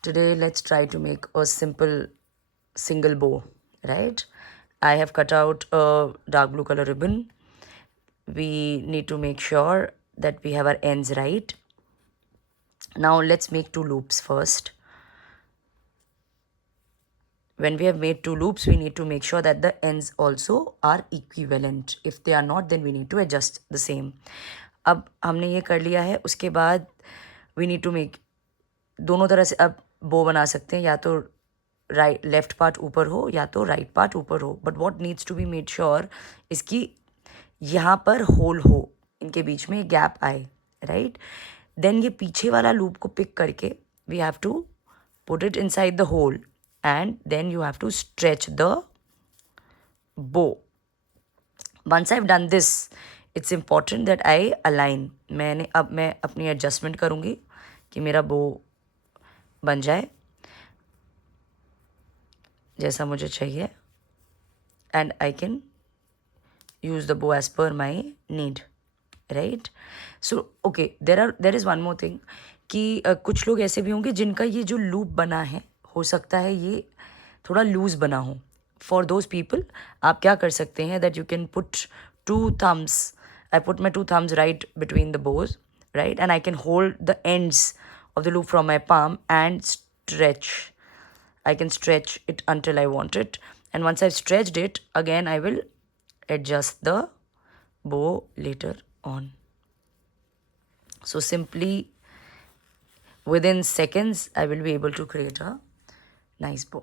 Today let's try to make a simple single bow, right? I have cut out a dark blue color ribbon. We need to make sure that we have our ends right. Now let's make 2 loops first. When we have made 2 loops, we need to make sure that the ends also are equivalent. If they are not, then we need to adjust the same. अब हमने ये कर लिया है, उसके बाद we need to make, दोनों तरह से अब बो बना सकते हैं, या तो राइट लेफ्ट पार्ट ऊपर हो या तो राइट पार्ट ऊपर हो. But what needs to be made sure इसकी यहाँ पर होल हो, इनके बीच में गैप आए, राइट. देन ये पीछे वाला लूप को पिक करके we have to put it inside the hole and then you have to stretch the bow. Once I've done this, it's important that I align. अब मैं अपनी एडजस्टमेंट करूँगी कि मेरा बो बन जाए जैसा मुझे चाहिए, and I can use the bow as per my need, right? So okay, there is one more thing कि कुछ लोग ऐसे भी होंगे जिनका ये जो लूप बना है, हो सकता है ये थोड़ा लूज बना हो. फॉर दोज पीपल आप क्या कर सकते हैं, that you can put 2 thumbs. I put my 2 thumbs right between the Bhoj, right, and I can hold the ends of the loop from my palm and stretch. I can stretch it until I want it, and once I've stretched it, again I will adjust the bow later on. So simply within seconds I will be able to create a nice bow.